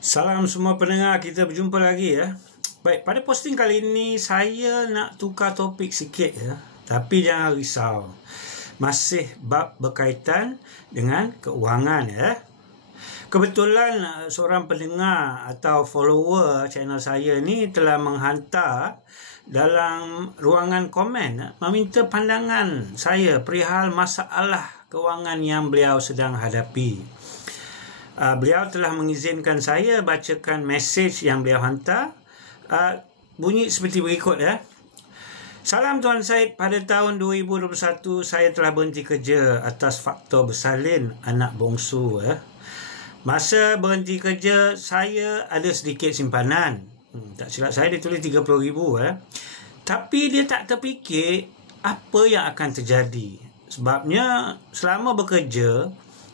Salam semua pendengar, kita berjumpa lagi ya. Baik, pada posting kali ini saya nak tukar topik sikit ya. Tapi jangan risau. Masih bab berkaitan dengan keuangan ya. Kebetulan seorang pendengar atau follower channel saya ni telah menghantar dalam ruangan komen meminta pandangan saya perihal masalah keuangan yang beliau sedang hadapi. Beliau telah mengizinkan saya bacakan mesej yang beliau hantar. Bunyi seperti berikut ya. Salam Tuan Syed, pada tahun 2021 saya telah berhenti kerja atas faktor bersalin anak bongsu ya. Masa berhenti kerja saya ada sedikit simpanan. Tak silap saya dia tulis 30,000 ya. Tapi dia tak terfikir apa yang akan terjadi. Sebabnya selama bekerja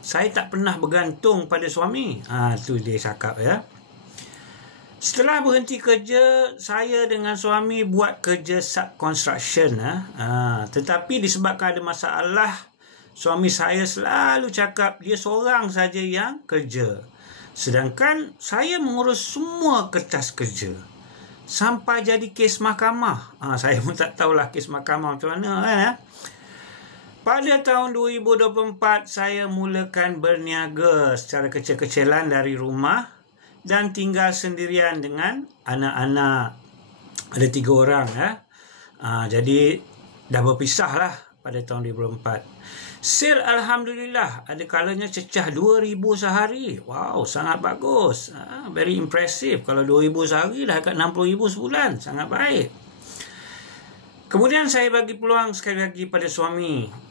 saya tak pernah bergantung pada suami. Tu dia cakap ya. Setelah berhenti kerja, saya dengan suami buat kerja sub-construction. Tetapi disebabkan ada masalah, suami saya selalu cakap dia seorang saja yang kerja. Sedangkan saya mengurus semua kertas kerja. Sampai jadi kes mahkamah. Saya pun tak tahulah kes mahkamah macam mana kan ya. Pada tahun 2024, saya mulakan berniaga secara kecil-kecilan dari rumah dan tinggal sendirian dengan anak-anak. Ada 3 orang ya. Jadi dah berpisah lah pada tahun 2024. Sale Alhamdulillah ada kalanya cecah 2,000 sehari. Wow, sangat bagus. Very impressive. Kalau 2,000 sehari dah dekat 60,000 sebulan. Sangat baik. Kemudian saya bagi peluang sekali lagi pada suami.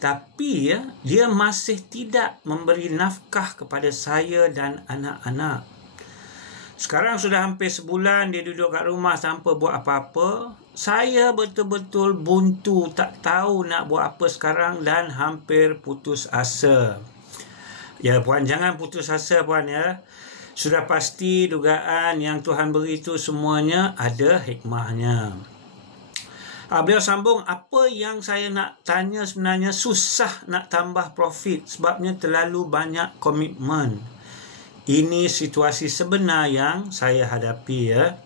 Tapi ya, dia masih tidak memberi nafkah kepada saya dan anak-anak. Sekarang sudah hampir sebulan dia duduk kat rumah tanpa buat apa-apa. Saya betul-betul buntu, tak tahu nak buat apa sekarang dan hampir putus asa. Ya puan, jangan putus asa puan ya. Sudah pasti dugaan yang Tuhan beri itu semuanya ada hikmahnya. Beliau sambung, apa yang saya nak tanya sebenarnya susah nak tambah profit sebabnya terlalu banyak komitmen. Ini situasi sebenar yang saya hadapi ya.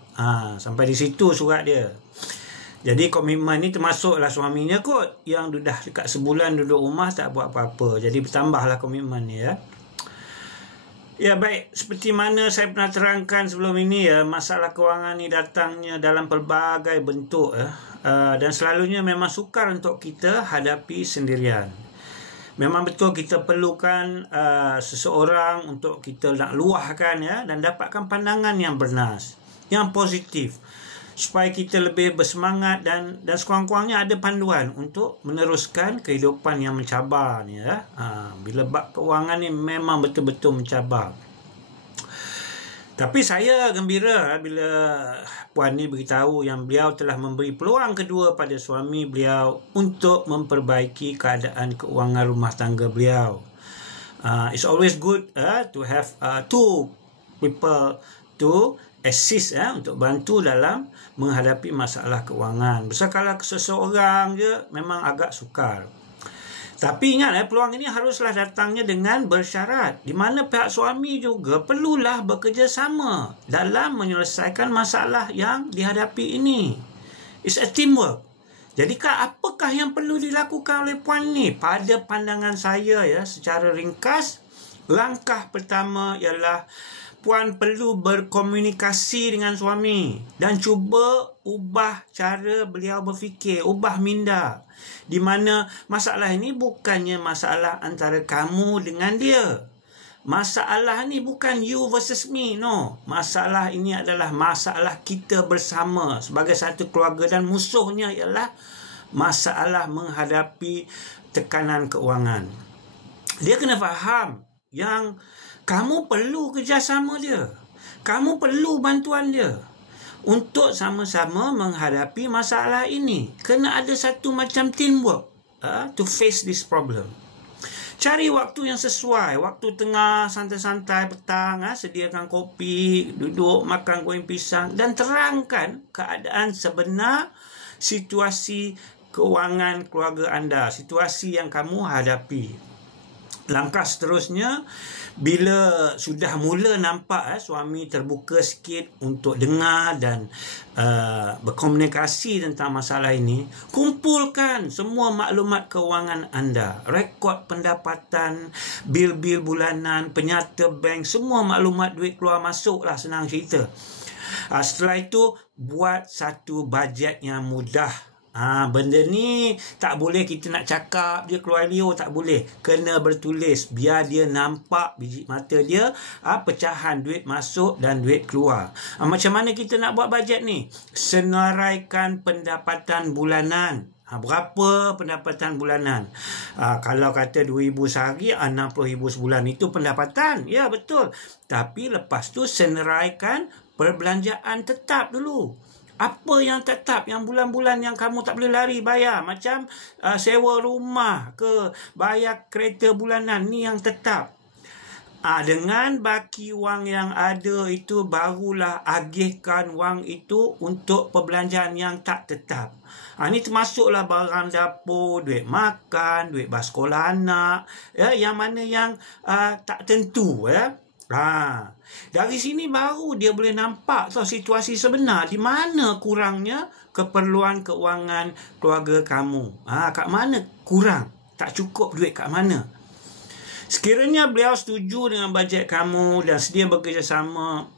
Sampai di situ surat dia. Jadi komitmen ni termasuklah suaminya kot yang dah dekat sebulan duduk rumah tak buat apa-apa. Jadi bertambahlah komitmen ni ya. Ya baik, seperti mana saya pernah terangkan sebelum ini ya, masalah kewangan ni datangnya dalam pelbagai bentuk ya. Dan selalunya memang sukar untuk kita hadapi sendirian. Memang betul kita perlukan seseorang untuk kita nak luahkan ya, dan dapatkan pandangan yang bernas, yang positif, supaya kita lebih bersemangat dan sekurang-kurangnya ada panduan untuk meneruskan kehidupan yang mencabar ni ya. Bila bab kewangan ni memang betul-betul mencabar. Tapi saya gembira bila puan ni beritahu yang beliau telah memberi peluang kedua pada suami beliau untuk memperbaiki keadaan keuangan rumah tangga beliau. It's always good to have two people to assist untuk bantu dalam menghadapi masalah keuangan. Kalau seseorang je memang agak sukar. Tapi ingat peluang ini haruslah datangnya dengan bersyarat, di mana pihak suami juga perlulah bekerjasama dalam menyelesaikan masalah yang dihadapi ini. It's a teamwork. Jadi apakah yang perlu dilakukan oleh puan ni? Pada pandangan saya ya, secara ringkas, langkah pertama ialah puan perlu berkomunikasi dengan suami dan cuba ubah cara beliau berfikir, ubah minda. Di mana masalah ini bukannya masalah antara kamu dengan dia. Masalah ni bukan you versus me, no. Masalah ini adalah masalah kita bersama sebagai satu keluarga, dan musuhnya ialah masalah menghadapi tekanan keuangan. Dia kena faham yang kamu perlu kerjasama dia. Kamu perlu bantuan dia untuk sama-sama menghadapi masalah ini. Kena ada satu macam teamwork to face this problem. Cari waktu yang sesuai. Waktu tengah, santai-santai petang, sediakan kopi, duduk makan goreng pisang dan terangkan keadaan sebenar situasi keuangan keluarga anda, situasi yang kamu hadapi. Langkah seterusnya, bila sudah mula nampak suami terbuka sikit untuk dengar dan berkomunikasi tentang masalah ini, kumpulkan semua maklumat kewangan anda, rekod pendapatan, bil-bil bulanan, penyata bank, semua maklumat duit keluar masuk lah, senang cerita. Setelah itu, buat satu bajet yang mudah. Benda ni tak boleh kita nak cakap dia keluar liur, tak boleh. Kena bertulis biar dia nampak biji mata dia pecahan duit masuk dan duit keluar. Macam mana kita nak buat bajet ni? Senaraikan pendapatan bulanan. Berapa pendapatan bulanan? Kalau kata 2,000 sehari, 60,000 sebulan, itu pendapatan. Ya, betul. Tapi lepas tu senaraikan perbelanjaan tetap dulu. Apa yang tetap, yang bulan-bulan yang kamu tak boleh lari bayar, macam sewa rumah ke, bayar kereta bulanan, ni yang tetap. Dengan baki wang yang ada itu, barulah agihkan wang itu untuk perbelanjaan yang tak tetap. Ini termasuklah barang dapur, duit makan, duit bas sekolah anak, yang mana yang tak tentu, dari sini baru dia boleh nampak situasi sebenar, di mana kurangnya keperluan keuangan keluarga kamu. Kat mana kurang, tak cukup duit kat mana. Sekiranya beliau setuju dengan bajet kamu dan sedia bekerjasama,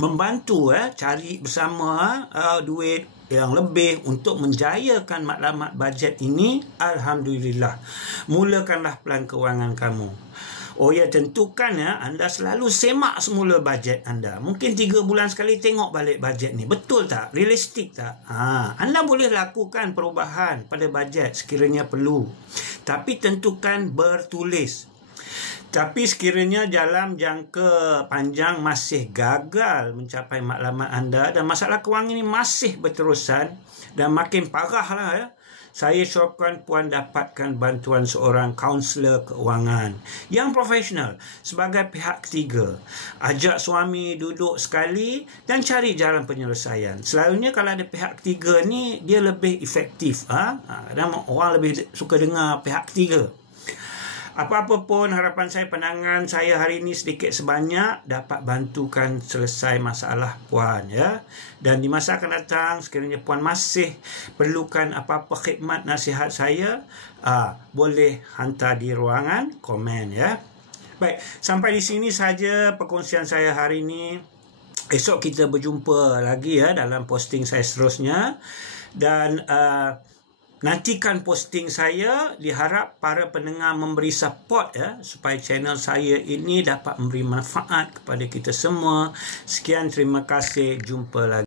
membantu cari bersama duit yang lebih untuk menjayakan maklumat bajet ini, alhamdulillah, mulakanlah pelan keuangan kamu. Tentukan anda selalu semak semula bajet anda. Mungkin 3 bulan sekali tengok balik bajet ni. Betul tak? Realistik tak? Anda boleh lakukan perubahan pada bajet sekiranya perlu. Tapi tentukan bertulis. Tapi sekiranya dalam jangka panjang masih gagal mencapai maklumat anda dan masalah kewangan ini masih berterusan dan makin parah lah saya syorkan puan dapatkan bantuan seorang kaunselor keuangan yang profesional sebagai pihak ketiga. Ajak suami duduk sekali dan cari jalan penyelesaian. Selalunya kalau ada pihak ketiga ni, dia lebih efektif. Kadang orang lebih suka dengar pihak ketiga. Apa-apa pun, harapan saya pandangan saya hari ini sedikit sebanyak dapat bantukan selesai masalah puan Dan di masa akan datang, sekiranya puan masih perlukan apa-apa khidmat nasihat saya, boleh hantar di ruangan komen Baik, sampai di sini saja perkongsian saya hari ini. Esok kita berjumpa lagi dalam posting saya seterusnya. Dan nantikan posting saya. Diharap para pendengar memberi support supaya channel saya ini dapat memberi manfaat kepada kita semua. Sekian, terima kasih, jumpa lagi.